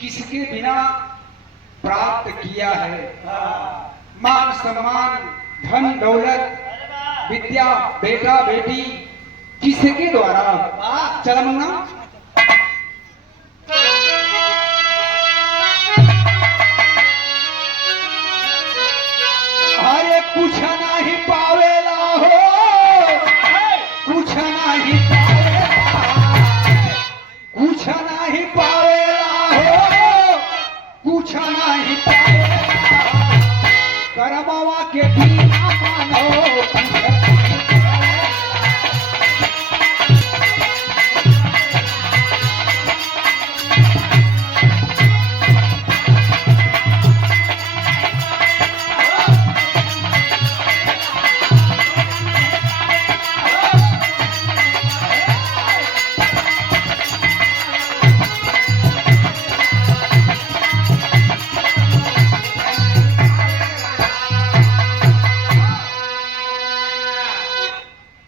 किसके बिना प्राप्त किया है? मान सम्मान, धन दौलत, विद्या, बेटा बेटी, किसके द्वारा? चल मुन्ना, अरे कुछ नहीं पावेला हो, कुछ नहीं पावेला, कुछ नहीं पावेला हो, कुछ नहीं पावेला, करमवा के बिना मानो कुछ नहीं पावेला।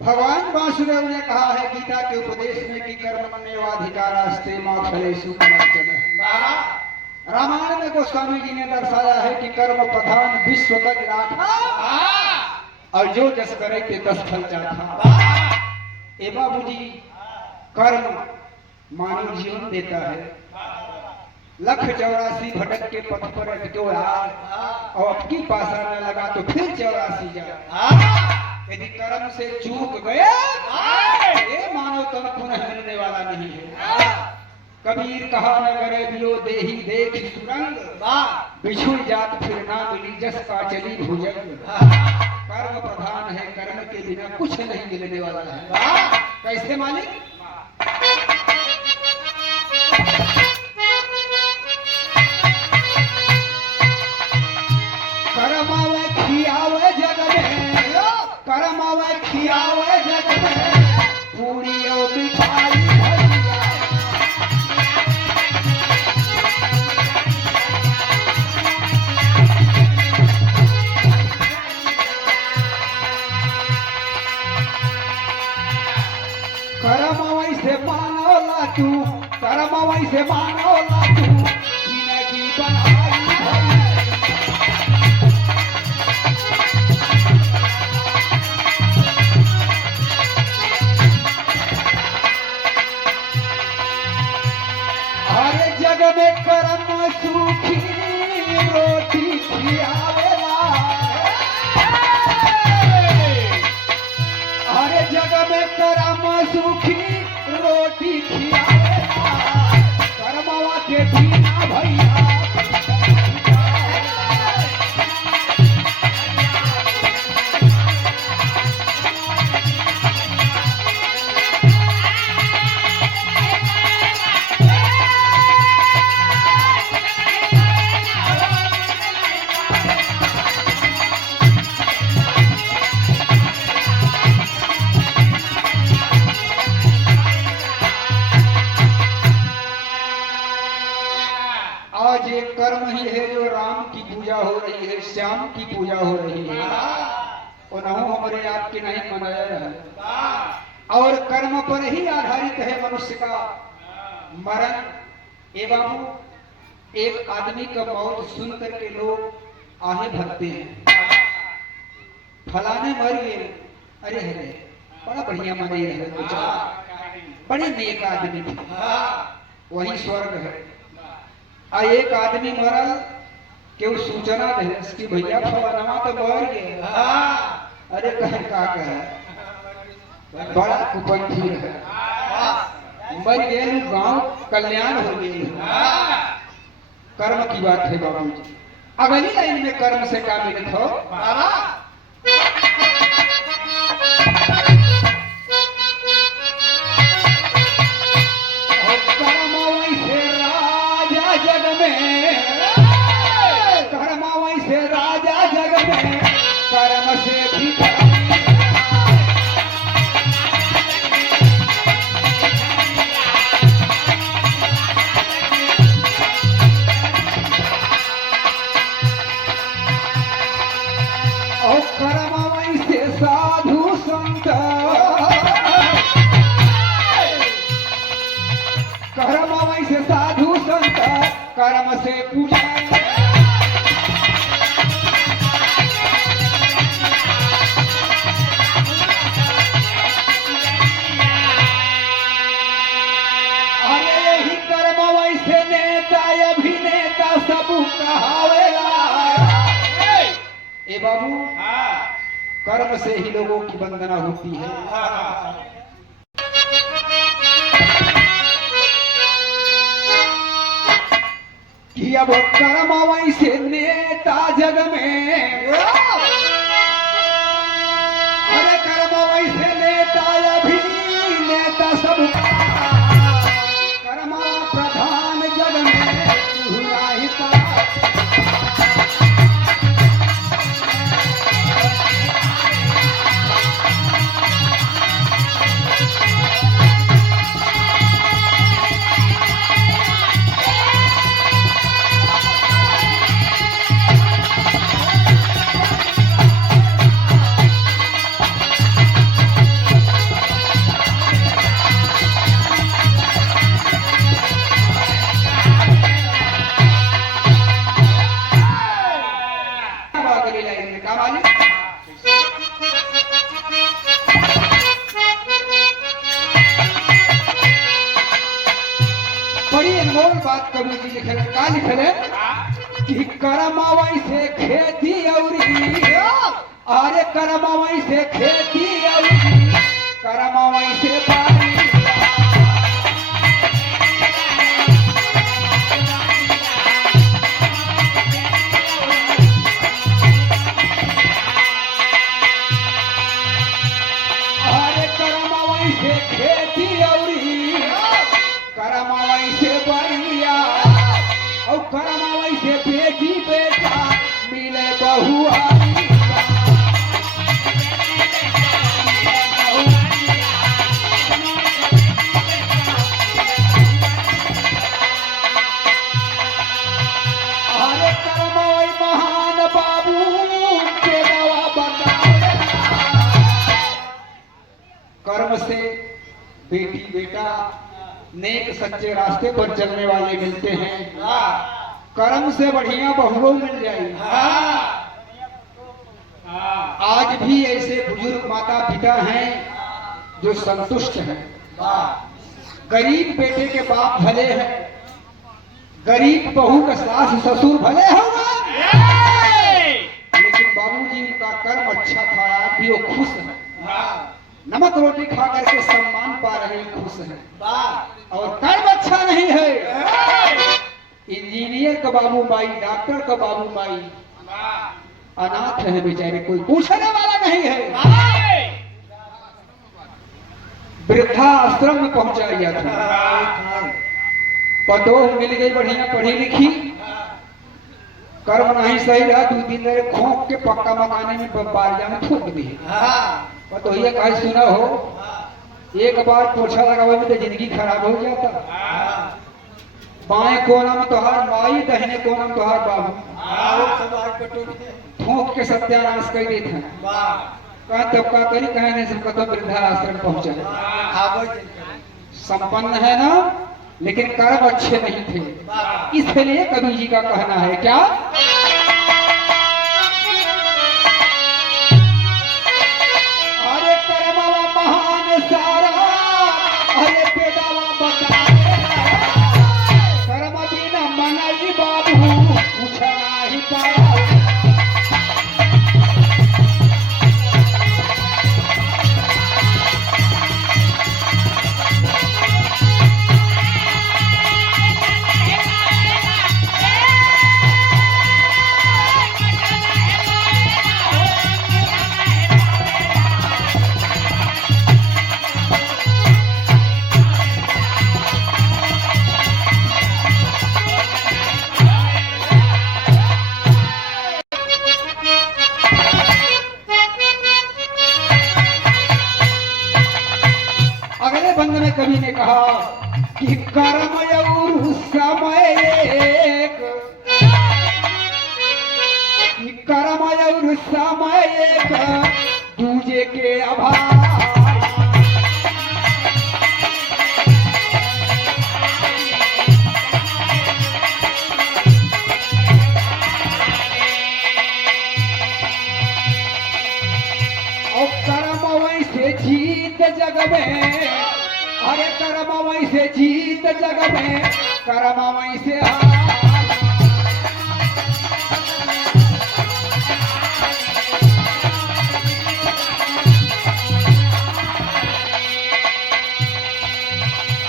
भगवान वासुदेव ने कहा है गीता के उपदेश में कि कर्मण्येवाधिकारास्ते मा फलेषु कदाचन। रामायण में गोस्वामी जी ने दर्शाया है कि कर्म प्रधान विश्व का विराट और जो जस करे ते तस फल चाखा। ए बाबूजी, कर्म मानव जीवन देता है। लख 84 भटक के पथ पर अटको आए और अबकी पासा न लगा तो फिर 84 जाए। यदि कर्म से चूक गए ये मानव तन पुनः मिलने वाला नहीं है। कबीर कहा न करे बिलो देही देख सुरंग, बिछुड़ जात फिर ना मिली जस का चली भुजंग। कर्म प्रधान है, कर्म के बिना कुछ नहीं मिलने वाला है। कैसे मालिक? कर्मावे खियावे जग में, कर्मावे खियावे जग में, पूरी और मिठाई भैया। कर्मावे से मानोला तू, कर्मावे से मानोला तू, जिंदगी बनाई भैया। जग में कर्म सूखी रोटी खियावेला, अरे जग में कर्म सूखी रोटी खियावेला, कर्मवा के बिना भैया। आज एक कर्म ही है जो राम की पूजा हो रही है, श्याम की पूजा हो रही है, और न हमारे आपके नहीं मनाया है। और कर्म पर ही आधारित है मनुष्य का मरण। एवं एक आदमी का मौत सुन करके लोग आहे भरते हैं, फलाने मर गए, अरे अरे बड़ा बढ़िया मरे रहे, बड़े नेक आदमी थे, वही स्वर्ग है। आ एक आदमी मरल के सूचना दे कि भैया फलाना तो मर गए। अरे कहे का कहे, बड़ा कुपंथी है, मर गए, गांव कल्याण हो गए। कर्म की बात है बाबू जी। अगली लाइन में कर्म से क्या मिलत हो? से पूछा सब कहावेला। ए बाबू, कर्म से ही लोगों की वंदना होती है। कि अब कर्म वैसे नेता जग में, अरे कर्म वैसे नेता अभिनेता सब कर्म प्रधान जग में बड़ी अनमोल बात कवि जी लिखे का लिखल है कि करमावई से खेती औरी, अरे करमावई से खेती औरी, करमावई से बारी। अरे करमावई से खेती औरी, करमावई से बढ़िया, और करमावई से बेटी बेटा मिले बहुआरी। अरे करमावई महान बाबू के दवा बतावे। कर्म से बेटी बेटा नेक सच्चे रास्ते पर चलने वाले मिलते हैं। कर्म से बढ़िया बहुओं मिल जाएगी। आज भी ऐसे बुजुर्ग माता पिता हैं जो संतुष्ट हैं। गरीब बेटे के बाप भले हैं, गरीब बहू का सास ससुर भले होगा, लेकिन बाबूजी उनका कर्म अच्छा था, आज भी वो खुश है। नमक रोटी खा करके सम्मान पा रहे हैं, खुश हैं। और कर्म अच्छा नहीं है, इंजीनियर का बाबू माई, डॉक्टर का बाबू माई अनाथ है बेचारे, कोई पूछने वाला नहीं है। वृद्धाश्रम में पहुंचा दिया था। पतोह मिल गई बढ़िया पढ़ी लिखी, कर्म नहीं सही रहा, 2-3 दिन खोंक के पक्का मकाने में बारिया में थूक दी। तो ये कहा सुना हो, एक बार पोछा लगावे में तो जिंदगी खराब हो जाता। बाएं कोना में तोहार माई, दाहिने कोना में तोहार बाबू, थोक के सत्यानाश कर देते हैं। कहा तब का करी, कहने से तो वृद्धाश्रम पहुंचा। संपन्न है ना, लेकिन कर्म अच्छे नहीं थे। इसलिए कवि जी का कहना है क्या, सारा अरे पेदावा बता कर्म बिना मनाई बाबू पूछा नहीं पाया। अगले बंद में कवि ने कहा कि कर्म और समय एक, कि कर्म और समय एक दूजे के अभाव। जग में, अरे कर्म वैसे जीत जग में, कर्म वैसे हार।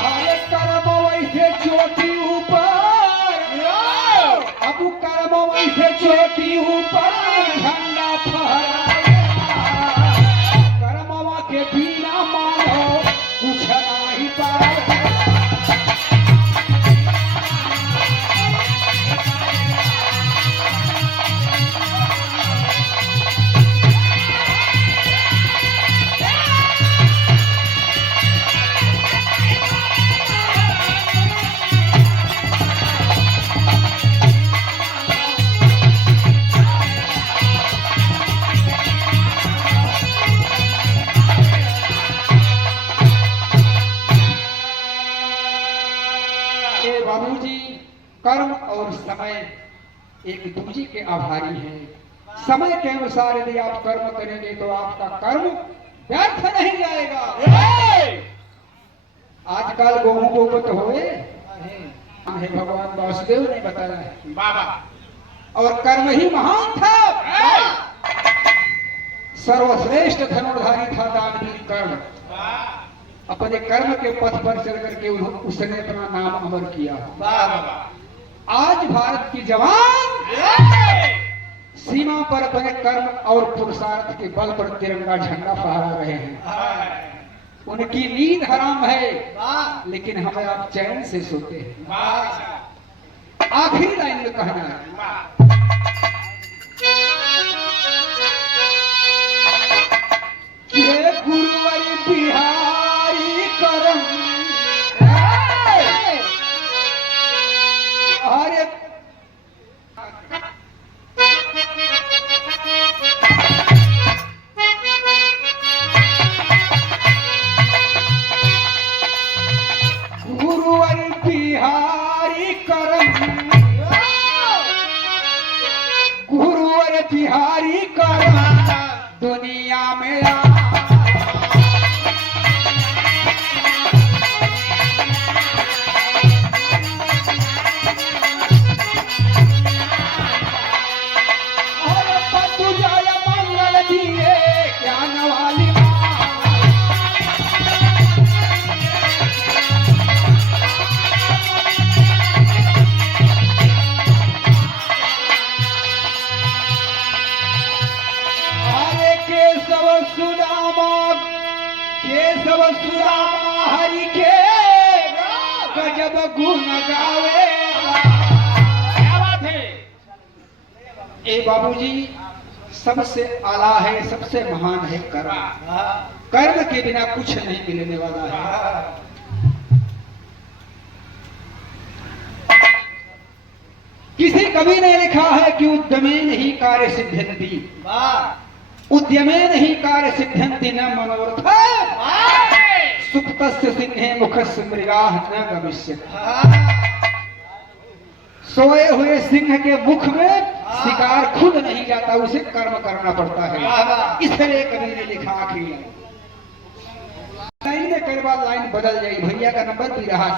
अरे कर्म वैसे चोटी ऊपर, अब कर्म वैसे चोटी ऊपर झंडा फहराएगा। कर्मवा के बिना मानो कुछ नहीं पाएगा। बाबूजी, कर्म और समय एक दूसरे के आभारी हैं। समय के अनुसार यदि आप कर्म करेंगे तो आपका कर्म व्यर्थ नहीं जाएगा। आजकल गेहूं को तो हुए है, भगवान वासुदेव ने बताया है बाबा, और कर्म ही महान था। सर्वश्रेष्ठ धनुर्धारी था दानवीर कर्ण। अपने कर्म के पथ पर चल करके उसने अपना नाम अमर किया। आज भारत की जवान सीमा पर अपने कर्म और पुरुषार्थ के बल पर तिरंगा झंडा फहरा रहे हैं। उनकी नींद हराम है, लेकिन हमें आप चैन से सोते हैं। आखिरी लाइन में कहना है, गुरुवर बिहारी करम, अरे गुरुवर बिहारी करम, गुरुवर बिहारी करम दुनिया में आ। केशव सुदामा हरि के गजब गुण गावे। क्या बात है। ए बाबूजी, सबसे आला है, सबसे महान है कर्म। कर्म के बिना कुछ नहीं मिलने वाला है। किसी कवि ने लिखा है कि उद्यमेन ही कार्य सिद्ध्यन्ति, उद्यमेन ही कार्य सिद्ध्यन्ति न मनोरथ, सुप्तस्य सिंहे मुखस्य मृगाः न गमिष्यति। सोए हुए सिंह के मुख में शिकार खुद नहीं जाता, उसे कर्म करना पड़ता है। इसलिए कवि ने लिखा आखिरी लाइन में कई बार लाइन बदल जाएगी। भैया का नंबर भी रहा।